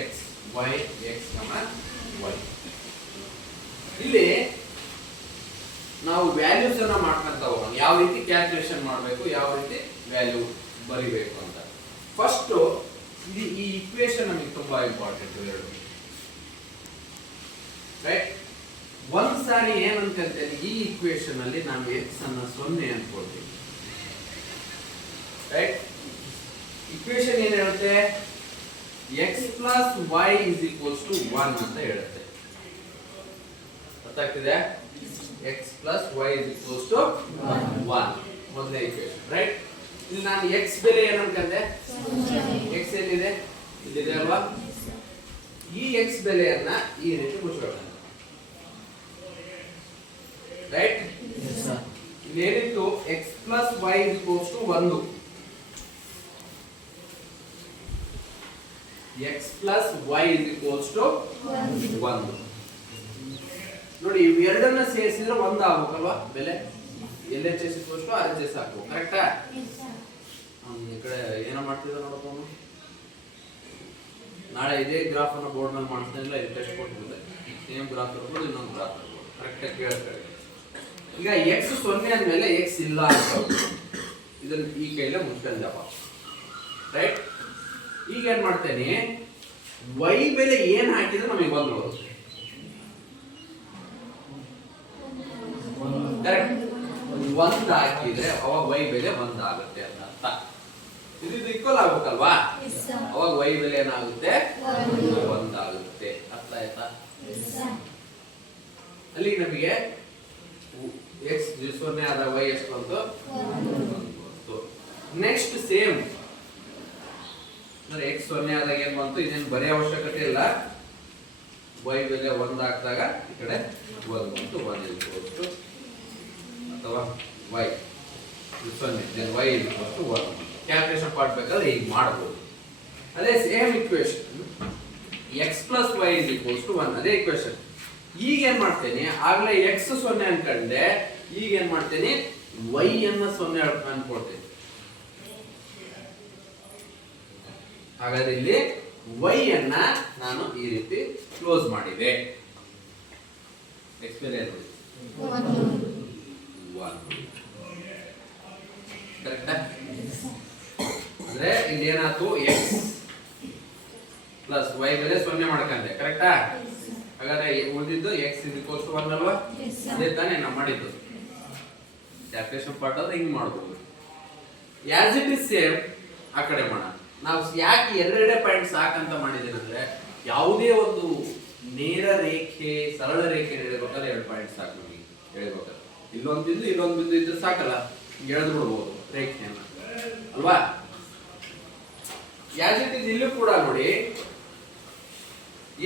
ಎಕ್ಸ್ ವೈ ಎಕ್ಸ್ ಕಮ ವೈ. ಇಲ್ಲಿ ನಾವು ವ್ಯಾಲ್ಯೂಸ್ ಅನ್ನ ಮಾಡ್ಕೊಂತ ಹೋಗೋಣ, ಯಾವ ರೀತಿ ಕ್ಯಾಲ್ಕುಲೇಷನ್ ಮಾಡಬೇಕು, ಯಾವ ರೀತಿ ವ್ಯಾಲ್ಯೂ ಬರಿಬೇಕು ಅಂತ. ಫಸ್ಟ್ ಈ ಇಕ್ವೇಶನ್ ನಮಗೆ ತುಂಬಾ ಇಂಪಾರ್ಟೆಂಟ್ ಎರಡು. ರೈಟ್, ಒಂದ್ ಸಾರಿ ಏನ್ ಅನ್ಕೊಂತೇನೆ, ಈ ಇಕ್ವೇಶನ್ ಅಲ್ಲಿ ನಾನು ಎಕ್ಸ್ ಅನ್ನ 0 ಅನ್ಕೊಳ್ತೀನಿ. ರೈಟ್, ಇಕ್ವೇಶನ್ ಏನ್ ಹೇಳುತ್ತೆ, x plus y is equals to 1 ಅಂತ ಹೇಳುತ್ತೆ. ಗೊತ್ತಾಗ್ತಿದೆ? X plus y is equals to 1 ಮೊದಲನೇ ಇಕ್ವೇಶನ್. ರೈಟ್, ಇಲ್ಲಿ ನಾನು ಎಕ್ಸ್ ಬೆಲೆ ಏನು ಅನ್ಕೊಂಡೆ, ಎಕ್ಸ್ ಎಲ್ಲಿದೆ, ಇಲ್ಲಿದೆ ಅಲ್ವಾ. ಈ ಎಕ್ಸ್ ಬೆಲೆಯನ್ನ ಈ ರೀತಿ ಮುಚ್ಚೋಣ. ರೈಟ್, ಇಲ್ಲಿ ಏನಿತ್ತು, x plus y is equals to 1. X plus y is equals to 1. ನೋಡಿ, ಇವೆರಡನ್ನ ಸೇರಿಸಿದ್ರೆ 1 ಆಗ್ಬೇಕಲ್ವಾ ಬೆಲೆ. L H S equals to R H S ಹಾಕ್ಬೇಕು. ಕರೆಕ್ಟಾ? ಈ ಕಡೆ ಏನೋ ಮಾಡ್ತಿದ್ದ ನೋಡಪ್ಪ, ನಾಳೆ ಇದೇ ಗ್ರಾಫ್ ಅನ್ನ ಬೋರ್ಡ್ ಮೇಲೆ ಮಾಡಿಸ್ತಾನಿಲ್ಲ, ಇಲ್ಲಿ ಟೆಸ್ಟ್ ಕೊಟ್ಬಿಡುತ್ತೆ. ಸೇಮ್ ಗ್ರಾಫ್ ಇರ್ಬೋದು, ಇನ್ನೊಂದು ಗ್ರಾಫ್ ಇರ್ಬೋದು. ಕರೆಕ್ಟಾಗಿ ಕೇಳ್ತಾರೆ. ಈಗ ಎಕ್ಸ್ 0 ಅಂದ್ಮೇಲೆ ಎಕ್ಸ್ ಇಲ್ಲ ಅಂತ ಇದನ್ನ ಈ ಕೈಲೇ ಮುಚ್ಕೊಂಡಪ್ಪ. ರೈಟ್, ಈಗ ಏನ್ ಮಾಡ್ತೇನೆ, ವೈ ಬೆಲೆ ಏನ್ ಹಾಕಿದ್ರೆ ನಮಗೆ 1 ಬರುತ್ತೆ. ಕರೆಕ್ಟ್, 1 ಹಾಕಿದ್ರೆ ಅವಾಗ ವೈ ಬೆಲೆ 1 ಆಗುತ್ತೆ ಅಂತ ಅರ್ಥ. ಇದು ಈಕ್ವಲ್ ಆಗ್ಬೇಕಲ್ವಾ, ಅವಾಗ ವೈ ಬೆಲೆ ಏನಾಗುತ್ತೆ, 1 ಆಗುತ್ತೆ. ಅರ್ಥ ಆಯ್ತಾ? ಅಲ್ಲಿ ನಮಗೆ ಎಕ್ಸ್ 0 ಆದ ವೈ ಎಷ್ಟು ಬಂತು, 1. ನೆಕ್ಸ್ಟ್ ಸೇಮ್ ಅಂದ್ರೆ ಎಕ್ಸ್ 0 ಆದಾಗ ಏನ್ ಬಂತು, ಇದೇನು ಬರೆಯೋ ಅವಶ್ಯಕತೆ ಇಲ್ಲ. ವೈ ಬೆಲೆ 1 ಹಾಕಿದಾಗ ಈ ಕಡೆ 1 ಬಂತು. 1 ಇಕ್ವಲ್ಸ್ ಅಥವಾ y 0 then y equals to 1. Calculation part ಬೇಕಾದ್ರೆ ಹೀಗೆ ಮಾಡಬಹುದು. ಅದೇ same equation x plus y is equals to 1. ಅದೇ ಇಕ್ವೇಶನ್. ಈಗ ಏನ್ ಮಾಡ್ತೇನೆ, ಆಗ್ಲೇ ಎಕ್ಸ್ 0 ಅನ್ಕೊಂಡೆ, ಈಗ ಏನ್ ಮಾಡ್ತೇನೆ, ವೈ ಅನ್ನ 0 ಅನ್ಕೊಳ್ತೇನೆ. ಹಾಗಾದ್ರೆ ಇಲ್ಲಿ ವೈ ಅನ್ನ ನಾನು ಈ ರೀತಿ ಕ್ಲೋಸ್ ಮಾಡಿದೆ. ಎಕ್ಸ್ ಬೆಲೆ 1. ಕರೆಕ್ಟಾ? ಅಂದ್ರೆ ಇಲ್ಲಿ ಏನಾಯ್ತು, ಎಕ್ಸ್ ಪ್ಲಸ್ ವೈ ಬೆಲೆ 0 ಮಾಡ್ಕೊಂಡೆ. ಕರೆಕ್ಟಾ? ಹಾಗಾದ್ರೆ ಉಳಿದಿದ್ದು ಎಕ್ಸ್ ಇಸ್ ಈಕ್ವಲ್ಸ್ ಟು 1 ಅಲ್ವಾ. ಅದೇ ತಾನೇ ನಾವು ಮಾಡಿದ್ದು. ಕ್ಯಾಲ್ಕುಲೇಷನ್ ಪಾರ್ಟ್ ಆದ್ರೆ ಹಿಂಗ್ ಮಾಡ್ಬೋದು. ಆಸ್ ಇಟ್ ಇಸ್ ಸೇಮ್ ಆ ಕಡೆ ಮಾಡೋಣ. ನಾವು ಯಾಕೆ ಎರಡೆರಡೆ ಪಾಯಿಂಟ್ ಸಾಕಂತ ಮಾಡಿದ್ದೇನೆ ಅಂದ್ರೆ, ಯಾವುದೇ ಒಂದು ನೇರ ರೇಖೆ ಸರಳ ರೇಖೆ ಹೇಳ್ಬೇಕಾದ್ರೆ 2 ಪಾಯಿಂಟ್ ಸಾಕು ನಮಗೆ ಹೇಳ್ಬೇಕಾದ್ರೆ. ಇಲ್ಲೊಂದು ಬಿಂದು ಇಲ್ಲೊಂದು ಬಿಂದು ಇದ್ರೆ ಸಾಕಲ್ಲ, ಎಳೆದು ಬಿಡ್ಬೋದು ರೇಖೆಯನ್ನ ಅಲ್ವಾ. ಆಸ್ ಇಟ್ ಇಸ್ ಇಲ್ಲೂ ಕೂಡ ನೋಡಿ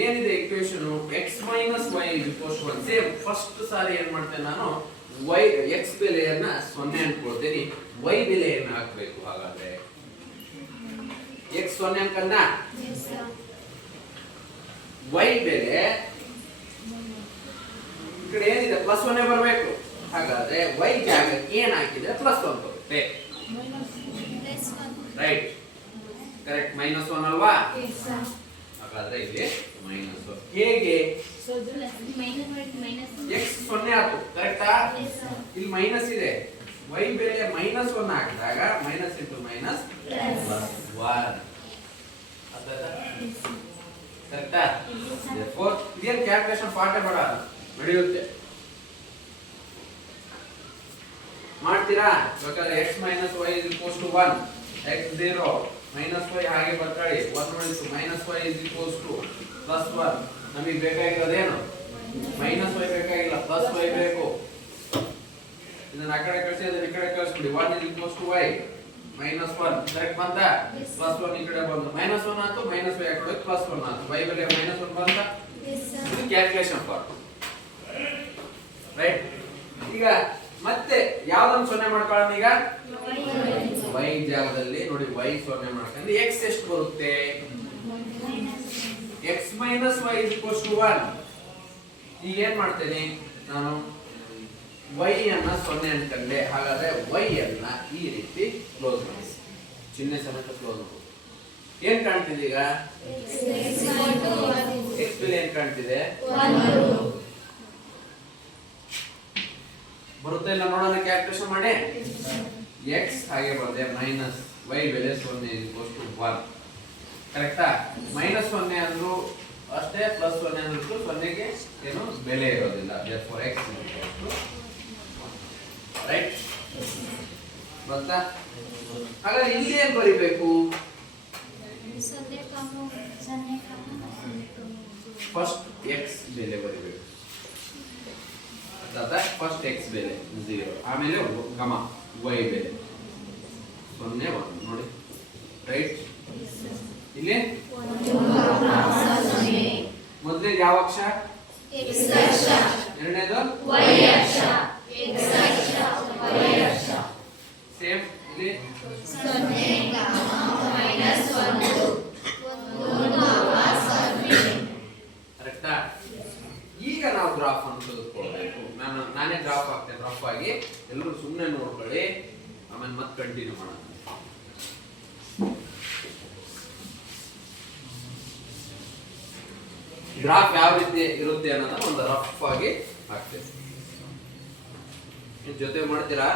ಏನಿದೆ equation, x minus y equals to 1. Same first ಸಾರಿ ಏನ್ ಮಾಡ್ತೇನೆ ನಾನು, ವೈ ಎಕ್ಸ್ ಬೆಲೆಯನ್ನ 0 ಅನ್ಕೊಳ್ತೇನೆ, ವೈ ಬೆಲೆಯನ್ನ ಹಾಕ್ಬೇಕು. ಹಾಗಾದ್ರೆ ಎಕ್ಸ್ 0 ಅನ್ಕನ್ನ, ವೈ ಬೆಲೆ ಈ ಕಡೆ ಏನಿದೆ ಪ್ಲಸ್ 1 ಬರಬೇಕು. ಹಾಗಾದ್ರೆ ವೈ ಜಾಗಕ್ಕೆ ಏನ್ ಹಾಕಿದ್ರೆ +1 ಬರುತ್ತೆ. Right, correct. -1 ಅಲ್ವಾ. ಹಾಗಾದ್ರೆ ಇಲ್ಲಿ -1 ಹೇಗೆ, ಎಕ್ಸ್ 0 ಆಯ್ತು. ಕರೆಕ್ಟಾ? ಇಲ್ಲಿ ಮೈನಸ್ ಇದೆ, ವೈ ಬೆಲೆ -1 ಹಾಕಿದಾಗ ಮೈನಸ್ ಇಂಟು ಮೈನಸ್ +1. ಕರೆಕ್ಟಾ? ಇದೇನು ಕ್ಯಾಲ್ಕುಲೇಷನ್ ಪಾಠ ಬೇಡ, ನಡೆಯುತ್ತೆ. ಮಾಡ್ತೀರಾ? ಬೇಕಾದ್ರೆ x - y = 1, x 0 -y ಹಾಗೆ ಬರ್ಕೊಳ್ಳಿ. 1 ಉಳಿತು, -y +1. ನಮಗೆ ಬೇಕಾಗಿರೋದೇನು, -y ಬೇಕಾಗಿಲ್ಲ, +y ಬೇಕು. ಇದನ್ನ ಆ ಕಡೆ ಕಳಿಸಿ, ಅದನ್ನ ಈ ಕಡೆ ಕಳಿಸ್ಬಿಡಿ. 1 = y -1 ಕರೆಕ್ಟ್ ಬಂತ, +1 ಈ ಕಡೆ ಬಂತು, -1 ಆಯ್ತು, -y ಆ ಕಡೆ +1 ಆಯ್ತು, y ಬೆಲೆ -1 ಬಂತ. ಇದು ಕ್ಯಾಲ್ಕುಲೇಷನ್ ಪಾರ್ಟ್. ರೈಟ್. ಈಗ ಮತ್ತೆ ಯಾವ್ದನ್ನು ಸೊನ್ನೆ ಮಾಡ್ಕೊಳ್ಳೋಣ ಈಗ y ಜಾಗದಲ್ಲಿ ನೋಡಿ y ಸೊನ್ನೆ ಮಾಡ್ಕೊಂಡು x ಎಷ್ಟು ಬರುತ್ತೆ x minus y is equals to 1. ಈಗ ಏನ್ ಮಾಡ್ತೇನೆ ನಾನು y ಅನ್ನ ಸೊನ್ನೆ ಅನ್ಕೊಂಡೆ, ಹಾಗಾದ್ರೆ y ಅನ್ನ ಈ ರೀತಿ ಕ್ಲೋಸ್ ಮಾಡಿ ಚಿಹ್ನೆ ಸಮೇತ ಕ್ಲೋಸ್ ಮಾಡಿ ಏನ್ ಕಾಣ್ತಿದೆ ಈಗ x ಬೆಲೆ ಏನ್ ಕಾಣ್ತಿದೆ ಬರುತ್ತೆ ಇಲ್ಲ ನೋಡೋಣ ಕ್ಯಾಲ್ಕುಲೇಷನ್ ಮಾಡಿ x ಹಾಗೆ ಬರುತ್ತೆ ಮೈನಸ್ y ಬೆಲೆ 0 1 ಕರೆಕ್ಟಾ ಮೈನಸ್ 0 ಅಂದ್ರೂ ಅಷ್ಟೇ ಪ್ಲಸ್ 0 ಅಂದ್ರೂ 0ಗೆ ಏನು ಬೆಲೆ ಇರೋದಿಲ್ಲ therefore x ರೈಟ್ ಬಂತಾ ಹಾಗಾದ್ರೆ ಇಲ್ಲಿ ಏನು ಬರಿಬೇಕು ಫಸ್ಟ್ x ಬೆಲೆ ಬರಿಬೇಕು ಅರ್ಥಾತ್ ಫಸ್ಟ್ x ಬೆಲೆ 0 ಆಮೇಲೆ ಕಮ y ಬೆಲೆ 0 1 ನೋಡಿ ರೈಟ್ ಇಲ್ಲಿ ಮೊದಲೇ ಯಾವ ಅಕ್ಷ x ಅಕ್ಷ ಎರಡನೇದು y ಅಕ್ಷ x ಅಕ್ಷ y ಅಕ್ಷ ಸೇಮ್ ಇಲ್ಲಿ 0 ಮೈನಸ್ 1 ಕರೆಕ್ಟಾ ಈಗ ನಾವು ಗ್ರಾಫ್ ಅನ್ನು ತೆಗೆದುಕೊಳ್ಳಬೇಕು ನಾನೇ ಗ್ರಾಫ್ ಹಾಕ್ತೇನೆ ರಫ್ ಆಗಿ ಎಲ್ಲರೂ ಸುಮ್ಮನೆ ನೋಡ್ಕೊಳ್ಳಿ ಆಮೇಲೆ ಮತ್ತೆ ಕಂಟಿನ್ಯೂ ಮಾಡೋಣ ಗ್ರಾಫ್ ಯಾವ ರೀತಿ ಇರುತ್ತೆ ಅನ್ನೋದನ್ನ ಒಂದು ರಫ್ ಆಗಿ ಹಾಕ್ತೇನೆ ಜೊತೆ ಮಾಡ್ತೀರಾ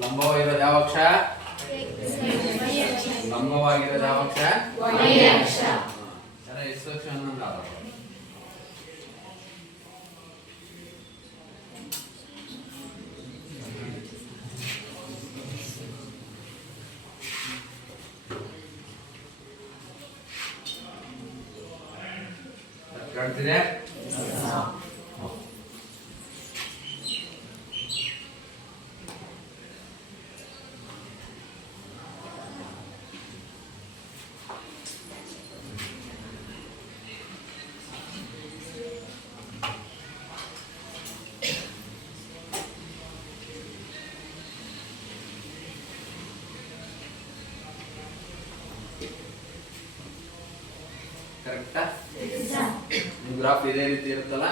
ಲಂಬವಾಗಿರೋದು ಯಾವ ಅಕ್ಷ ಲಂಬವಾಗಿರೋದು ಯಾವ ಅಕ್ಷ y ಅಕ್ಷ ಎಸ್ ಅಕ್ಷ ಅನ್ನೋದು ಕಾಣ್ತಿದೆ ಕರೆಕ್ಟಾ ಗ್ರಾಫ್ ಇದೇ ರೀತಿ ಇರುತ್ತಲ್ಲ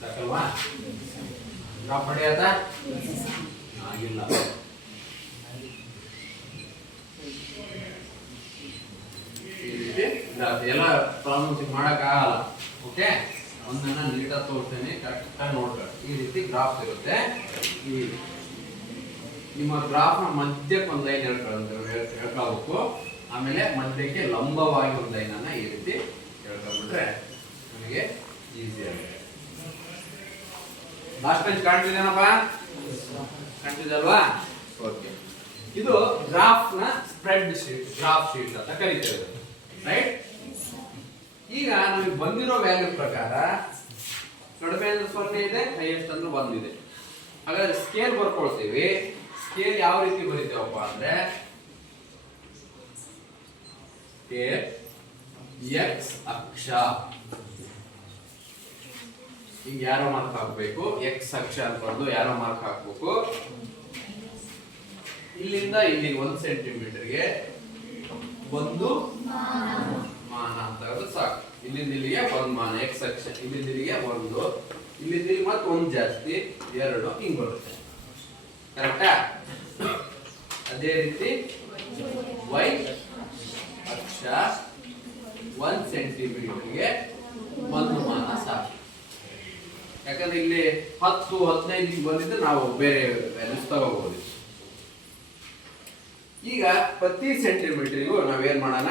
ಸಾಕಲ್ವಾ ಗ್ರಾಫ್ ಹೊಡೆಯತ್ತಾ ಆಗಿಲ್ಲ ಈ ರೀತಿ ಗ್ರಾಫ್ ಎಲ್ಲ ಪ್ರಾಬ್ಲಮ್ಸ್ ಮಾಡಕ್ಕಾಗಲ್ಲ ಓಕೆ ಒಂದನ್ನ ನೀಟಾಗಿ ತೋರಿಸ್ತೇನೆ ಕರೆಕ್ಟಾಗಿ ನೋಡ್ಕೊಳ್ಳಿ ಈ ರೀತಿ ಗ್ರಾಫ್ ಇರುತ್ತೆ ಈ ನಿಮ್ಮ ಗ್ರಾಫ್ನ ಮಧ್ಯಕ್ಕೆ ಒಂದು ಲೈನ್ ಹೇಳ್ಕೊಳ್ಬೇಕು ಆಮೇಲೆ ಮಧ್ಯಕ್ಕೆ ಲಂಬವಾಗಿ ಒಂದು ಲೈನನ್ನ ಈ ರೀತಿ ಹೇಳ್ಕೊಂಡ್ಬಿಟ್ರೆ ನಮಗೆ ಈಸಿ ಆಗುತ್ತೆ ಲಾಸ್ಟ್ ಪೇಜ್ ಕಾಣ್ತಿದೇನಪ್ಪ ಕಾಣ್ತಿದಲ್ವಾ ಓಕೆ ಇದು ಗ್ರಾಫ್ ನ ಸ್ಪ್ರೆಡ್ ಶೀಟ್ ಗ್ರಾಫ್ ಶೀಟ್ ಅಂತ ಕರೀತೇವೆ ರೈಟ್ ಈಗ ನಮಗೆ ಬಂದಿರೋ ವ್ಯಾಲ್ಯೂ ಪ್ರಕಾರ ಕಡಿಮೆ ಅಂದ್ರೆ 0 ಇದೆ ಹೈಯೆಸ್ಟ್ ಅಂದ್ರೆ 1 ಇದೆ ಹಾಗಾದ್ರೆ ಸ್ಕೇಲ್ ಬರ್ಕೊಳ್ತೀವಿ ಸ್ಕೇಲ್ ಯಾವ ರೀತಿ ಬರೀತೇವಪ್ಪ ಅಂದ್ರೆ ಸ್ಕೇಲ್ x ಅಕ್ಷ ಈಗ ಯಾರೋ ಮಾರ್ಕ್ ಹಾಕಬೇಕು x ಅಕ್ಷ ಅಂತ ಬಂದು ಯಾರೋ ಮಾರ್ಕ್ ಹಾಕಬೇಕು ಇಲ್ಲಿಂದ ಇಲ್ಲಿಗೆ 1 ಸೆಂಟಿಮೀಟರ್ಗೆ ಒಂದು ಮಾನ ಅಂತ ಸಾಕು ಇಲ್ಲಿಂದ ಇಲ್ಲಿಗೆ ಒಂದು ಮಾನ x ಅಕ್ಷ ಇಲ್ಲಿಂದ ಇಲ್ಲಿಗೆ ಒಂದು ಇಲ್ಲಿ ಮತ್ತೆ ಒಂದು ಜಾಸ್ತಿ 2 ಹಿಂಗ್ ಬರುತ್ತೆ ಕರೆಕ್ಟಾ. ಅದೇ ರೀತಿ y ಅಕ್ಷ 1 ಸೆಂಟಿಮೀಟರ್ಗೆ 1 ಮಾನ ಸಾಕು. ಯಾಕಂದ್ರೆ ಇಲ್ಲಿ 10 15 ಬಂದಿದ್ರೆ ನಾವು ಬೇರೆ ವ್ಯಾಲ್ಯೂಸ್ ತಗೋಬಹುದು. ಈಗ ಪ್ರತಿ ಸೆಂಟಿಮೀಟರ್ಗೂ ನಾವೇನ್ ಮಾಡೋಣ,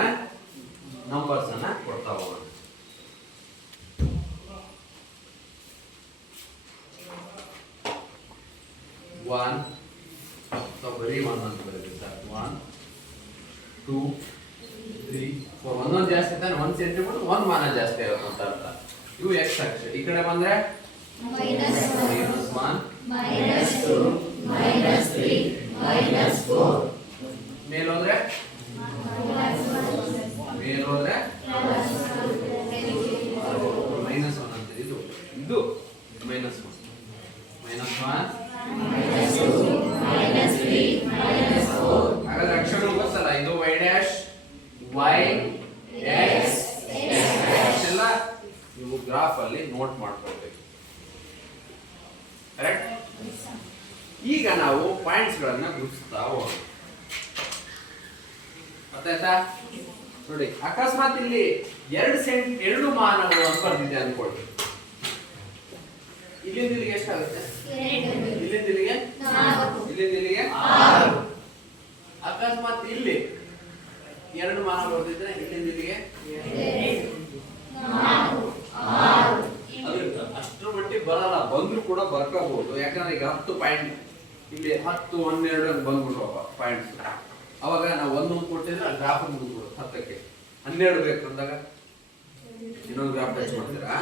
ನಂಬರ್ಸ್ ಅನ್ನ ಕೊಡ್ತಾ ಹೋಗೋಣ. 1 ಬರೀ 1 ಅಂತ ಬರುತ್ತೆ ಸರ್. 1 2 3 4 ಒಂದೊಂದು ಜಾಸ್ತಿ ತಾನೆ, 1 ಸೆಂಟಿಮೀಟರ್ 1 ಮಾನ ಜಾಸ್ತಿ ಆಗುತ್ತೆ ಅಂತ ಅರ್ಥ. ಇವು x ಅಕ್ಷ. ಈ ಕಡೆ ಬಂದ್ರೆ -1 -2 -3 -4 ಮೇಲೋದ್ರೆ -1 ಅಂತ. ಇದು -1 ಹಾಗಾದ್ರೆ ಅಕ್ಷರಗಳು ಗೊತ್ತಲ್ಲ, ಇದು y ಡ್ಯಾಶ್ y x ಎಲ್ಲ ನೀವು ಗ್ರಾಫ್ ಅಲ್ಲಿ ನೋಟ್ ಮಾಡ್ಕೊಳ್ಬೇಕು. ಕರೆಕ್ಟ್. ಈಗ ನಾವು ಪಾಯಿಂಟ್ಸ್ ಗಳನ್ನ ಗುರುತಿಸ್ತಾ ಹೋಗೋಣ. ಗೊತ್ತಾಯ್ತಾ? ನೋಡಿ, ಅಕಸ್ಮಾತ್ ಇಲ್ಲಿ 2 ಮಾನಗಳು ಅಂತ ಬರ್ತಿದೆ ಅನ್ಕೊಳ್ಳಿ. ಇಲ್ಲಿಂದ ಇಲ್ಲಿಗೆ ಎಷ್ಟಾಗುತ್ತೆ? 2. ಇಲ್ಲಿಂದ ಇಲ್ಲಿಗೆ 4. ಇಲ್ಲಿಂದ ಇಲ್ಲಿಗೆ 6. ಅಕಸ್ಮಾತ್ ಇಲ್ಲಿ 2 ಮಾನ ಬರ್ತಿದ್ರೆ ಇಲ್ಲಿಂದ ಇಲ್ಲಿಗೆ 2 4 6. ಅಷ್ಟರ ಮಟ್ಟಿಗೆ ಬರಲ್ಲ, ಬಂದ್ರು ಕೂಡ ಬರ್ಕೋಬಹುದು. ಯಾಕಂದ್ರೆ ಈಗ 10 ಪಾಯಿಂಟ್ ಇಲ್ಲಿ 10 12 ಅಂತ ಬಂದ್ಬಿಟ್ರು ಪಾಯಿಂಟ್ಸ್. ಅವಾಗ ನಾವು 1 ಕೊಟ್ಟಿದ್ರೆ ಗ್ರಾಫ್ ಮುಗಿದ್ಬಿಡು. 10ಕ್ಕೆ 12 ಬೇಕು ಅಂದಾಗ ಇನ್ನೊಂದು ಗ್ರಾಫ್ ಟಚ್ ಮಾಡ್ತೀರಾ?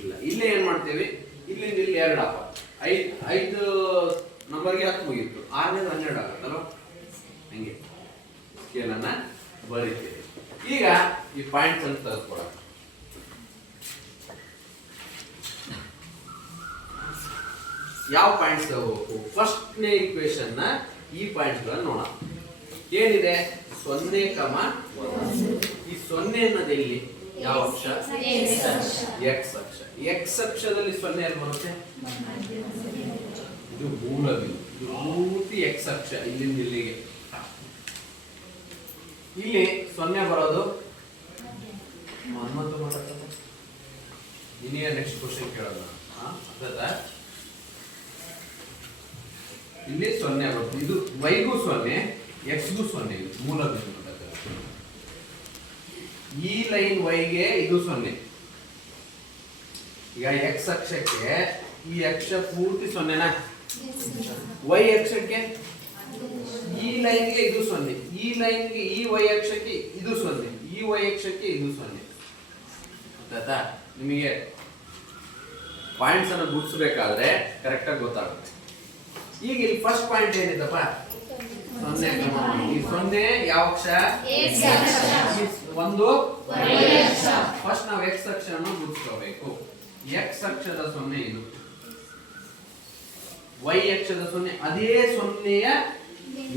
ಇಲ್ಲ. ಇಲ್ಲೇ ಏನ್ ಮಾಡ್ತೀವಿ, ಇಲ್ಲಿಂದ ಇಲ್ಲಿ 2 ಹಾಕ 5 ನಂಬರ್ಗೆ 10 ಮುಗೀತು. 6ನೇದು 12 ಆಗುತ್ತಲ್ಲ, ಹಂಗೆ ಸ್ಕೇಲ್ ಅನ್ನ ಬರೀತೀವಿ. ಈಗ ಈ ಪಾಯಿಂಟ್ಸ್ ಅನ್ನು ತೆಗೆದುಕೊಳ್ಳೋಣ. ಯಾವ ಪಾಯಿಂಟ್ಸ್ ತಗೋಬೇಕು? ಫಸ್ಟ್ನೇ ಈಕ್ವೇಶನ್ ನ ಈ ಪಾಯಿಂಟ್ಸ್ ಗಳನ್ನು ನೋಡೋಣ. ಏನಿದೆ? 0, 1. ಈ 0 ಅನ್ನೋದು ಎಲ್ಲಿ? ಯಾವ ಅಕ್ಷ? x ಅಕ್ಷ. x ಅಕ್ಷದಲ್ಲಿ 0 ಎಲ್ಲಿ ಬರುತ್ತೆ? ಇದು ಮೂಲ ಬಿಂದು. ಇದು ಪೂರ್ತಿ x ಅಕ್ಷ, ಇಲ್ಲಿಂದ ಇಲ್ಲಿಗೆ. ಇಲ್ಲಿ 0 ಬರೋದು ಹನುಮಂತ ಮಾತಾಡ್ತಾರೆ. ಇನ್ನೇ ನೆಕ್ಸ್ಟ್ ಕ್ವಶನ್ ಕೇಳೋಣ. ಅರ್ಥಾಯ್ತಾ? ಇಲ್ಲಿ 0 ಬರುತ್ತೆ. ಇದು y ಗೂ 0 x ಗೂ 0. ಇದು ಮೂಲ ಬಿಂದು. ಈ ಲೈನ್ y ಗೆ ಇದು 0. ಈಗ x ಅಕ್ಷಕ್ಕೆ ಈ ಅಕ್ಷ ಪೂರ್ತಿ 0ನಾ? y ಅಕ್ಷಕ್ಕೆ ಈ ಲೈನ್ ಗೆ ಇದು 0, ಈ ಲೈನ್ ಗೆ ಈ y ಅಕ್ಷಕ್ಕೆ ಇದು 0, ಈ y ಅಕ್ಷಕ್ಕೆ ಇದು 0. ಗೊತ್ತಾಯ್ತಾ? ನಿಮಗೆ ಪಾಯಿಂಟ್ಸ್ ಅನ್ನು ಗುರುತಿಸಬೇಕಾದ್ರೆ ಕರೆಕ್ಟ್ ಆಗಿ ಗೊತ್ತಾಗುತ್ತೆ. ಈಗ ಇಲ್ಲಿ ಫಸ್ಟ್ ಪಾಯಿಂಟ್ ಏನಿದಪ್ಪ? 0. ಈ 0 ಯಾವ ಅಕ್ಷ? x ಅಕ್ಷ. ಒಂದು y ಅಕ್ಷ. ಫಸ್ಟ್ ನಾವು x ಅಕ್ಷವನ್ನು ಗುರುತಿಸಬೇಕು. x ಅಕ್ಷದ 0 ಇದು, y ಅಕ್ಷದ 0 ಅದೇ 0ಯ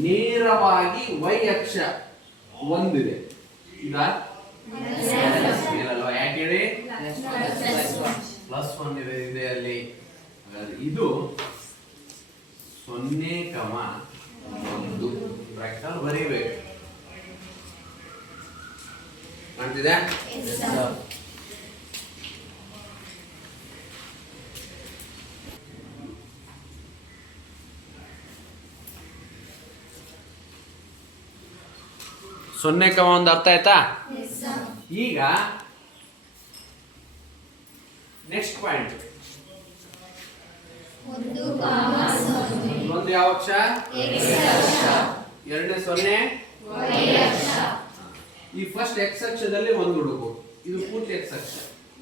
ನೇರವಾಗಿ y ಅಕ್ಷ ಒಂದಿದೆ. ಈಗ ಮೇಲಲ್ವಾ? ಯಾಕೆ ಹೇಳಿ? +1 ಇದೆ ಅಲ್ಲಿ. ಇದು 0,1 ಬ್ರಾಕೆಟ್ ಅಲ್ಲಿ ಬರೀಬೇಕು. ಕಾಣ್ತಿದೆ? ಸೊನ್ನೆ ಕಮ ಒಂದು ಅರ್ಥ ಆಯ್ತಾ? ಈಗ ನೆಕ್ಸ್ಟ್ ಪಾಯಿಂಟ್, ಒಂದು ಯಾವ ಅಕ್ಷ? ಎರಡನೇ 0 ಈ ಫಸ್ಟ್ x ಅಕ್ಷದಲ್ಲಿ ಒಂದು ಹುಡುಕು. ಇದು ಪೂರ್ತಿ x ಅಕ್ಷ.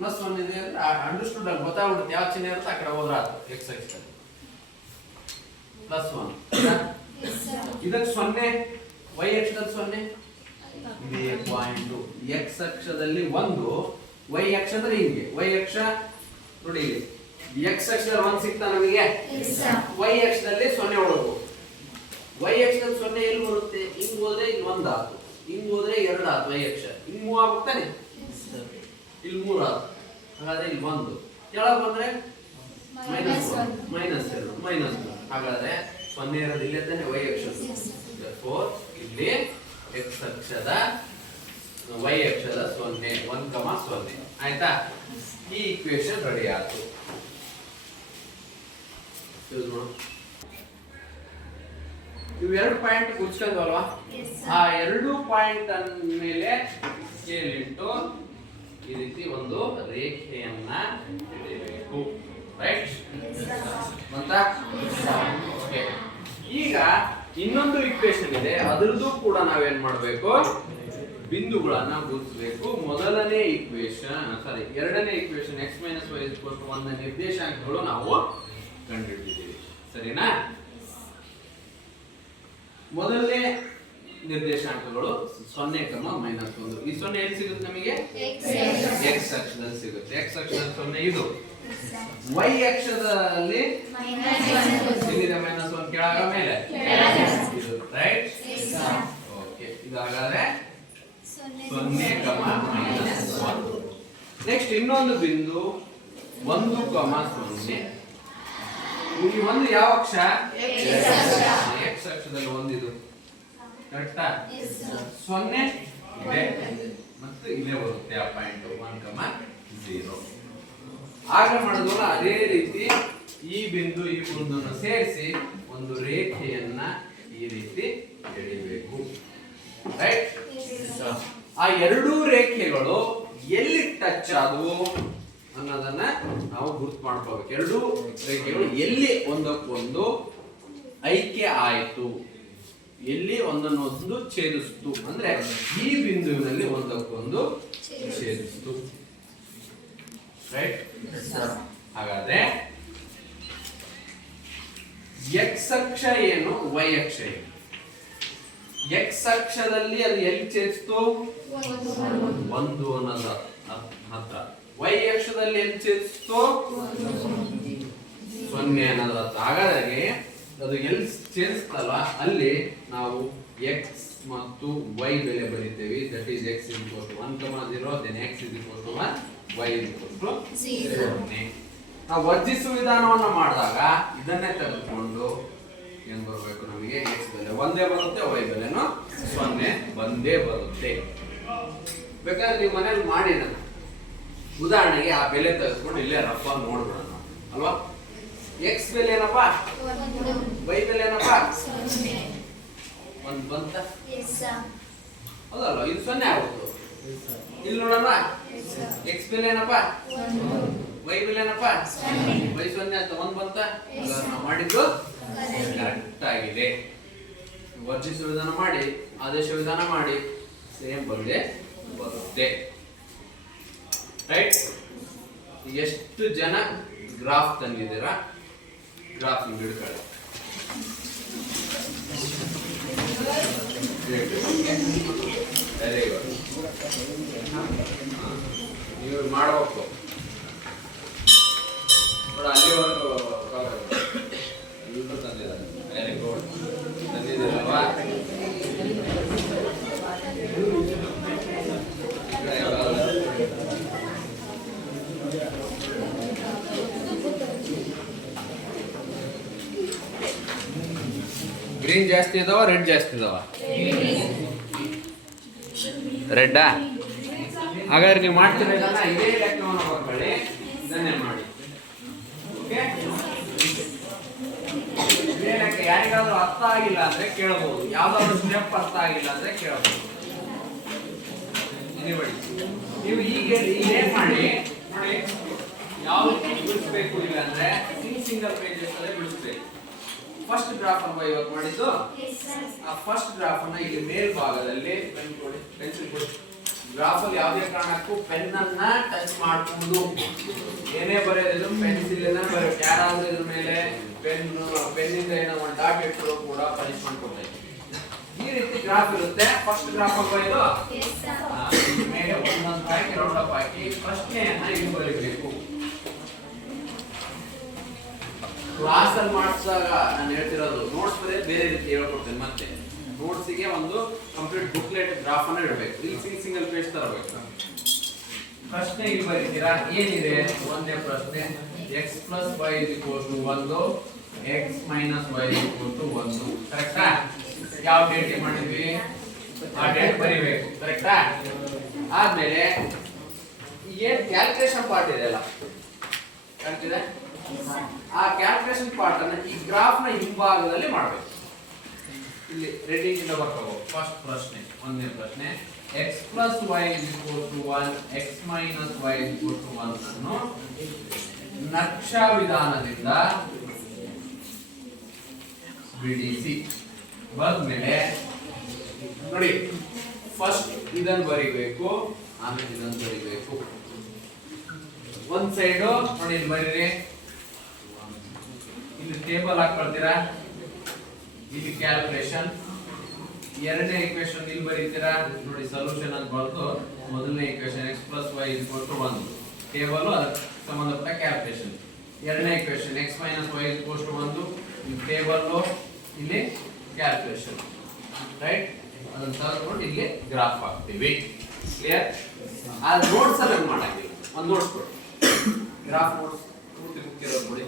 +1 ಇದೆ ಅಂದ್ರೆ ಅಂಡರ್ಸ್ಟುಡ್ ಆಗಿ ಗೊತ್ತಾಗ್ಬಿಡುತ್ತೆ ಯಾವ ಚಿಹ್ನೆ ಇರುತ್ತೆ ಆ ಕಡೆ ಹೋದ್ರೆ ಆಯ್ತು. x ಅಕ್ಷದಲ್ಲಿ +1. ಇದಕ್ಕೆ 0, y ಅಕ್ಷದಲ್ಲಿ 0 ಇದೇ ಪಾಯಿಂಟ್. x ಅಕ್ಷದಲ್ಲಿ 1, y ಅಕ್ಷ ಅಂದ್ರೆ ಹಿಂಗೆ. y ಅಕ್ಷ ನೋಡಿ ಇಲ್ಲಿ x ಅಕ್ಷದಲ್ಲಿ 1 ಸಿಗ್ತಾ ನಮಗೆ. y ಅಕ್ಷದಲ್ಲಿ 0 ಹುಡುಕು. y ಅಕ್ಷದಲ್ಲಿ 0 ಎಲ್ಲಿ ಬರುತ್ತೆ? ಹಿಂಗ್ ಹೋದ್ರೆ ಇಲ್ಲಿ 1 ಆಯ್ತು, ಹಿಂಗ್ ಹೋದ್ರೆ 2 ಆಯ್ತು. y ಅಕ್ಷ ಹಿಂಗ್ ಮೂವ್ ಆಗ್ತಾನೆ, ಇಲ್ಲಿ 3 ಆಯ್ತು. ಹಾಗಾದ್ರೆ ಇಲ್ಲಿ 1 ಕೆಳಗೆ ಬಂದ್ರೆ -2 -2 ಹಾಗಾದ್ರೆ 0 ಇರೋದು ಇಲ್ಲೇ ತಾನೆ y ಅಕ್ಷದ. therefore ಇಲ್ಲಿ x ಅಕ್ಷದ y ಅಕ್ಷದ 0 1,0 ಆಯ್ತಾ. ಈ ಈಕ್ವೇಶನ್ ರೆಡಿ ಆಯ್ತು. ಇವು 2 ಪಾಯಿಂಟ್ ಗುರ್ಸ್ಕೊಂಡ್ವಲ್ವಾ, ಆ 2 ಪಾಯಿಂಟ್ ಮೇಲೆ ಸ್ಕೇಲ್ ಇಟ್ಟು ಈ ರೀತಿ ಒಂದು ರೇಖೆಯನ್ನ ಎಳೆಯಬೇಕು. ರೈಟ್ ಅಂತ. ಈಗ ಇನ್ನೊಂದು ಈಕ್ವೇಶನ್ ಇದೆ, ಅದರದ್ದು ಕೂಡ ನಾವೇನ್ ಮಾಡಬೇಕು, ಬಿಂದುಗಳನ್ನ ಗುರುತಿಸಬೇಕು. ಮೊದಲನೇ ಈಕ್ವೇಶನ್ ಎರಡನೇ ಈಕ್ವೇಶನ್ x - y = 1 ನಿರ್ದೇಶಾಂಕಗಳು ನಾವು ಕಂಡುಹಿಡಿದಿದ್ದೀವಿ. ಸರಿನಾ? ಮೊದಲನೇ ನಿರ್ದೇಶಾಂಕಗಳು 0, -1. ಈ 0 ಎಲ್ಲಿ ಸಿಗುತ್ತೆ ನಮಗೆ? x ಅಕ್ಷದಲ್ಲಿ ಸಿಗುತ್ತೆ. x ಅಕ್ಷದಲ್ಲಿ 0 ಇದು. y ಅಕ್ಷದಲ್ಲಿ ಇಲ್ಲಿದೆ -1 ಕೆಳಗ ಮೇಲೆ ಇದು. ರೈಟ್? ಓಕೆ. ಇದು ಹಾಗಾದ್ರೆ 0, ನೆಕ್ಸ್ಟ್ ಇನ್ನೊಂದು ಬಿಂದು 1, 0. ಇಲ್ಲಿ ಒಂದು ಯಾವ ಅಕ್ಷ? x ಅಕ್ಷದಲ್ಲಿ ಒಂದಿದು. ಕರೆಕ್ಟಾ? 0 ಇದೆ ಮತ್ತು ಇಲ್ಲೇ ಬರುತ್ತೆ ಆ ಪಾಯಿಂಟ್ 1, 0. ಆಗ ಮಾಡೋದಲ್ಲ ಅದೇ ರೀತಿ ಈ ಬಿಂದು ಈ ಬಿಂದುವನ್ನು ಸೇರಿಸಿ ಒಂದು ರೇಖೆಯನ್ನ ಈ ರೀತಿ ಎಳಿಬೇಕು. ರೈಟ್? ಆ ಎರಡೂ ರೇಖೆಗಳು ಎಲ್ಲಿ ಟಚ್ ಆದವು ಅನ್ನೋದನ್ನ ನಾವು ಗುರುತು ಮಾಡ್ಕೋಬೇಕು. ಎರಡೂ ರೇಖೆಗಳು ಎಲ್ಲಿ ಒಂದಕ್ಕೊಂದು ಐಕ್ಯ ಆಯಿತು, ಎಲ್ಲಿ ಒಂದನ್ನೊಂದು ಛೇದಿಸ್ತು ಅಂದ್ರೆ ಈ ಬಿಂದುವಿನಲ್ಲಿ ಒಂದಕ್ಕೊಂದು ಛೇದಿಸ್ತು. ರೈಟ್? ಹಾಗಾದ್ರೆ x ಅಕ್ಷ ಏನು, y ಅಕ್ಷ ಏನು? x ಅಕ್ಷದಲ್ಲಿ ಅದು ಎಲ್ಲಿ ಛೇದಿಸ್ತು? 1 ಅನ್ನೋದ ಹತ್ರ. y ಅಕ್ಷದಲ್ಲಿ ಎಲ್ಲಿ ಛೇದಿಸ್ತು? 0 ಅನ್ನೋದ ಹತ್ರ. ಹಾಗಾದ್ರೆ ಅದು ಎಲ್ಲಿ ಛೇದಿಸ್ತಲ್ಲ ಅಲ್ಲಿ ನಾವು x ಮತ್ತು y ಬೆಲೆ ಬರೀತೇವೆ. That is x = 1,0 then x = 1 y = 0. ನಾವು ವರ್ಜಿಸುವ ವಿಧಾನವನ್ನು ಮಾಡಿದಾಗ ಇದನ್ನೇ ತೆಗೆದುಕೊಂಡು ಏನ್ ಬರಬೇಕು, ನಮಗೆ x ಬೆಲೆ ಒಂದೇ ಬರುತ್ತೆ, y ಬೆಲೆನೂ 0 ಬಂದೇ ಬರುತ್ತೆ. ಬೇಕಾದ್ರೆ ನೀವು ಮನೇಲಿ ಮಾಡಿ ಉದಾಹರಣೆಗೆ ಆ ಬೆಲೆ ತೆಗೆದುಕೊಂಡು ಇಲ್ಲೇ ರಫ್ ಆಗಿ ನೋಡ್ಬಿಡೋಣ ಅಲ್ವಾ. x ಬೆಲೆ ಏನಪ್ಪ, y ಬೆಲೆ ಏನಪ್ಪ? 1 ಬಂತ? ಹೌದಲ್ವಾ? ಇದು 0 ಆಗುತ್ತೆ. ಇಲ್ಲಿ ನೋಡೋಣ, x ಬೆಲೆ ಏನಪ್ಪ, y ಬೆಲೆ ಏನಪ್ಪ? y 0 ಅಂತ 1 ಬಂತ? ನಾವು ಮಾಡಿದ್ದು ಕರೆಕ್ಟ್ ಆಗಿದೆ. ವರ್ಜಿಸುವ ವಿಧಾನ ಮಾಡಿ, ಆದೇಶ ವಿಧಾನ ಮಾಡಿ, ಸೇಮ್ ಬಂದೇ ಬರುತ್ತೆ. ರೈಟ್? ಎಷ್ಟು ಜನ ಗ್ರಾಫ್ ತಂದಿದ್ದೀರಾ? ಗ್ರಾಫ್ ಹಿಡ್ಕೊಳ್ಳಿ. Very good. ನೀವು ಮಾಡಬೇಕು. ಅಲ್ಲಿವರೆಗೂ ಎಲ್ಲರೂ ತಂದಿದ್ದಾರೆ. Very good. ತಂದಿದ್ದೀರಲ್ವಾ? ಗ್ರೀನ್ ಜಾಸ್ತಿ ಇದಾವ, ರೆಡ್ ಜಾಸ್ತಿ ಇದಾವ? ರೆಡ್ಡಾ? ಹಾಗಾದ್ರೆ ನೀವು ಮಾಡ್ತೀರ ಇದೇ ಲೆಕ್ಕವನ್ನು ಬರ್ಕೊಳ್ಳಿ, ಇದನ್ನೇ ಮಾಡಿ. ಓಕೆ? ಇದೇ ಲೆಕ್ಕ ಯಾರಿಗಾದ್ರೂ ಅರ್ಥ ಆಗಿಲ್ಲ ಅಂದ್ರೆ ಕೇಳಬಹುದು, ಯಾವ್ದಾದ್ರು ಸ್ಟೆಪ್ ಅರ್ಥ ಆಗಿಲ್ಲ ಅಂದ್ರೆ ಕೇಳಬಹುದು. ನೀವು ಈಗ ಏನ್ ಮಾಡಿ ನೋಡಿ, ಯಾವ್ದು ಬಿಡಿಸ್ಬೇಕು ಇಲ್ಲ ಅಂದ್ರೆ ಸಿಂಗಲ್ ಪೇಜಸ್ ಅಲ್ಲೇ ಬಿಡಿಸ್ಬೇಕು. ಫಸ್ಟ್ ಗ್ರಾಫ್ ಅನ್ನು ಇವತ್ತು ಮಾಡಿದ್ದು, ಆ ಫಸ್ಟ್ ಗ್ರಾಫ್ ಅನ್ನ ಇಲ್ಲಿ ಮೇಲ್ಭಾಗದಲ್ಲಿ ಪೆನ್ಸಿಲ್ ಕೊಡಿ. ಗ್ರಾಫ್ ಅಲ್ಲಿ ಯಾವುದೇ ಕಾರಣಕ್ಕೂ ಪೆನ್ ಅನ್ನ ಟಚ್ ಮಾಡಬಹುದು. ಏನೇ ಬರೆಯೋದು ಪೆನ್ಸಿಲ್ ಬರೆಯೋದು. ಯಾರಾದ್ರೂ ಇದ್ರ ಮೇಲೆ ಪೆನ್ನಿಂದ ಏನೋ ಒಂದು ಡಾಟ್ ಇಟ್ಟರು ಕೂಡ ಪನಿಷ್ಮೆಂಟ್ ಕೊಡ್ತಾರೆ. ಈ ರೀತಿ ಗ್ರಾಫ್ ಇರುತ್ತೆ. ಫಸ್ಟ್ ಗ್ರಾಫ್ ಅಲ್ಲಿ ಬರೆಯೋದು ಮೇಲೆ ಒಂದೊಂದು ಹಾಕಿ ರೌಂಡ್ ಹಾಕಿ ಪ್ರಶ್ನೆಯನ್ನ ಇಲ್ಲಿ ಬರೀಬೇಕು. ಕ್ಲಾಸ್ ಅಲ್ಲಿ ಮಾಡಿಸಿದಾಗ ನಾನು ಹೇಳ್ತಿರೋದು ನೋಟ್ಸ್ ಬರೀ ಬೇರೆ ರೀತಿ ಹೇಳ್ಕೊಡ್ತೇನೆ. ಮತ್ತೆ ನೋಟ್ಸಿಗೆ ಒಂದು ಕಂಪ್ಲೀಟ್ ಬುಕ್ಲೆಟ್ ಗ್ರಾಫ್ ಅನ್ನ ಇಡಬೇಕು. ಇಲ್ಲಿ ಸಿಂಗಲ್ ಪೇಜ್ ತರಬೇಕು. ಪ್ರಶ್ನೆ ಇಲ್ಲಿ ಬರೀತೀರಾ, ಏನಿದೆ? ಒಂದೇ ಪ್ರಶ್ನೆ, x plus y is equal to 1 x minus y is equal to 1 ಕರೆಕ್ಟಾ ಯಾವ ಡೇಟ್ ಮಾಡಿದ್ವಿ ಆ ಡೇಟ್ ಬರಿಬೇಕು ಕರೆಕ್ಟಾ ಆದ್ಮೇಲೆ ಏನು ಕ್ಯಾಲ್ಕುಲೇಷನ್ ಪಾರ್ಟ್ ಇದೆ ಅಲ್ಲ ಕಾಣ್ತಿದೆ ಆ ಕ್ಯಾಲ್ಕುಲೇಷನ್ ಪಾರ್ಟ್ ಅನ್ನು ಈ ಗ್ರಾಫ್ ನ ಹಿಂಭಾಗದಲ್ಲಿ ಮಾಡಬೇಕು ಇಲ್ಲಿ ರೆಡಿಂಗ್ ಇಂದ ಬರ್ತಾವೆ ಫಸ್ಟ್ ಪ್ರಶ್ನೆ ಒಂದನೇ ಪ್ರಶ್ನೆ x plus y is equal to 1 x minus y is equal to 1 ಅನ್ನು ನಕ್ಷಾ ವಿಧಾನದಿಂದ ಬಿಡಿಸಿ ಬಂದ್ಮೇಲೆ ನೋಡಿ ಫಸ್ಟ್ ಇದನ್ನು ಬರಿಬೇಕು ಆಮೇಲೆ ಇದನ್ನು ಬರಿಬೇಕು ಒಂದ್ ಸೈಡ್ ನೋಡಿ ಇಲ್ಲಿ ಬರೀರಿ ಇಲ್ಲಿ ಟೇಬಲ್ ಹಾಕೊಳ್ತೀರಾ ಇಲ್ಲಿ ಕ್ಯಾಲ್ಕುಲೇಷನ್ ಎರಡನೇ ಈಕ್ವೇಷನ್ ಇಲ್ಲಿ ಬರೀತೀರಾ ನೋಡಿ ಸೊಲ್ಯೂಷನ್ ಅಂತ ಬರೆದು ಮೊದಲನೇ equation x plus y is equal to 1 table ಅದಕ್ಕೆ ಸಂಬಂಧಪಟ್ಟ ಕ್ಯಾಲ್ಕುಲೇಷನ್ ಎರಡನೇ equation x minus y is equal to 1 ಈ ಟೇಬಲ್ ಇಲ್ಲಿ ಕ್ಯಾಲ್ಕುಲೇಷನ್ ರೈಟ್ ಅದನ್ನ ತಗೊಂಡು ಇಲ್ಲಿ ಗ್ರಾಫ್ ಹಾಕ್ತೀವಿ ಕ್ಲಿಯರ್ ಆ ನೋಟ್ಸ್ ಅಲ್ಲಿ ಮಾಡಾಕಿಲ್ಲ ಒಂದು ನೋಟ್ಸ್ ಕೊಡಿ ಗ್ರಾಫ್ ನೋಟ್ಸ್ ಪೂರ್ತಿ ಮುಖ್ಯವಾಗಿ ಕೊಡಿ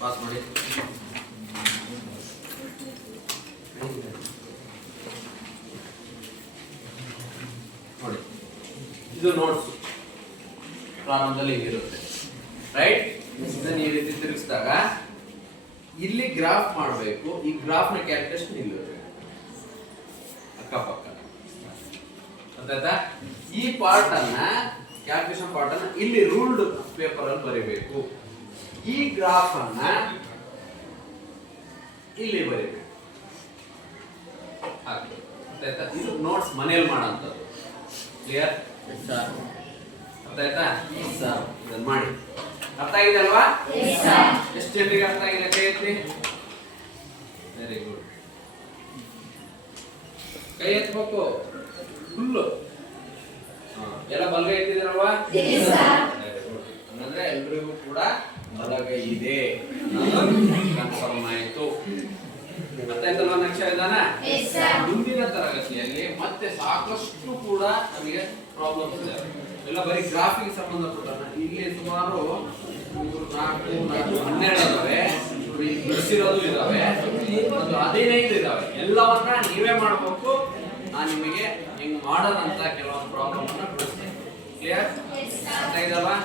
ಪಾಸ್ ಮಾಡಿ ನೋಡಿ ಇದು ನೋಟ್ಸ್ ಪ್ರಾರಂಭದಲ್ಲಿ ಹೀಗಿರುತ್ತೆ ರೈಟ್ ಇದನ್ನ ಈ ರೀತಿ ತಿರುಗಿಸಿದಾಗ ಇಲ್ಲಿ ಗ್ರಾಫ್ ಮಾಡಬೇಕು ಈ ಗ್ರಾಫ್ ನ ಕ್ಯಾಲ್ಕುಲೇಷನ್ ಇಲ್ಲಿ ಇರಬೇಕು ಅಕ್ಕಪಕ್ಕ ಅರ್ಥಾಯ್ತಾ ಈ ಪಾರ್ಟ್ ಅನ್ನ ಕ್ಯಾಲ್ಕುಲೇಷನ್ ಪಾರ್ಟ್ ಅನ್ನ ಇಲ್ಲಿ ರೂಲ್ಡ್ ಪೇಪರ್ ಅಲ್ಲಿ ಬರೀಬೇಕು ಈ ಗ್ರಾಫ್ ಅನ್ನ ಇಲ್ಲಿ ಬರೀಬೇಕು ಹಾಗೆ ಅರ್ಥಾಯ್ತಾ ಇದು ನೋಟ್ಸ್ ಮನೆಯಲ್ಲಿ ಮಾಡೋಂಥದ್ದು ಕ್ಲಿಯರ್ ಅರ್ಥಾಯ್ತಾ ಇದನ್ನ ಮಾಡಿ ಅರ್ಥ ಆಗಿದೆ ಅಲ್ವಾ ಎಷ್ಟು ಜನರಿಗೆ ಅರ್ಥ ಆಗಿಲ್ಲ ಕೈ ಎತ್ತಿ ವೆರಿ ಗುಡ್ ಕೈ ಎತ್ತಬೇಕು ಫುಲ್ಲು ಎಲ್ಲ ಬಲಗೈ ಎತ್ತಿದಿರಲ್ವಾ ಹಂಗಂದ್ರೆ ಎಲ್ರಿಗೂ ಕೂಡ ಬಲಗೈ ಇದೆ ಕನ್ಫರ್ಮ್ ಆಯ್ತು ಅರ್ಥ ಆಯ್ತಲ್ವಾ ನಕ್ಷಾ ವಿಧಾನ ಮುಂದಿನ ತರಗತಿಯಲ್ಲಿ ಮತ್ತೆ ಸಾಕಷ್ಟು ಕೂಡ ನಮಗೆ ಪ್ರಾಬ್ಲಮ್ಸ್ ಇದೆ ಎಲ್ಲ ಬರೀ ಗ್ರಾಫಿಗೆ ಸಂಬಂಧಪಟ್ಟ ಇಲ್ಲಿ ಸುಮಾರು 12 ಇದಾವೆ ಬಿಡಿಸಿರೋದು ಇದಾವೆ ಒಂದು 15 ಇದಾವೆ ಎಲ್ಲವನ್ನ ನೀವೇ ಮಾಡಬೇಕು ನಾನು ನಿಮಗೆ ಹಿಂಗ್ ಮಾಡೋದಂತ ಕೆಲವೊಂದು ಪ್ರಾಬ್ಲಮ್ ಅನ್ನ ಬಿಡಿಸ್ತೇನೆ ಕ್ಲಿಯರ್ ಅರ್ಥ ಇದಲ್ವಾ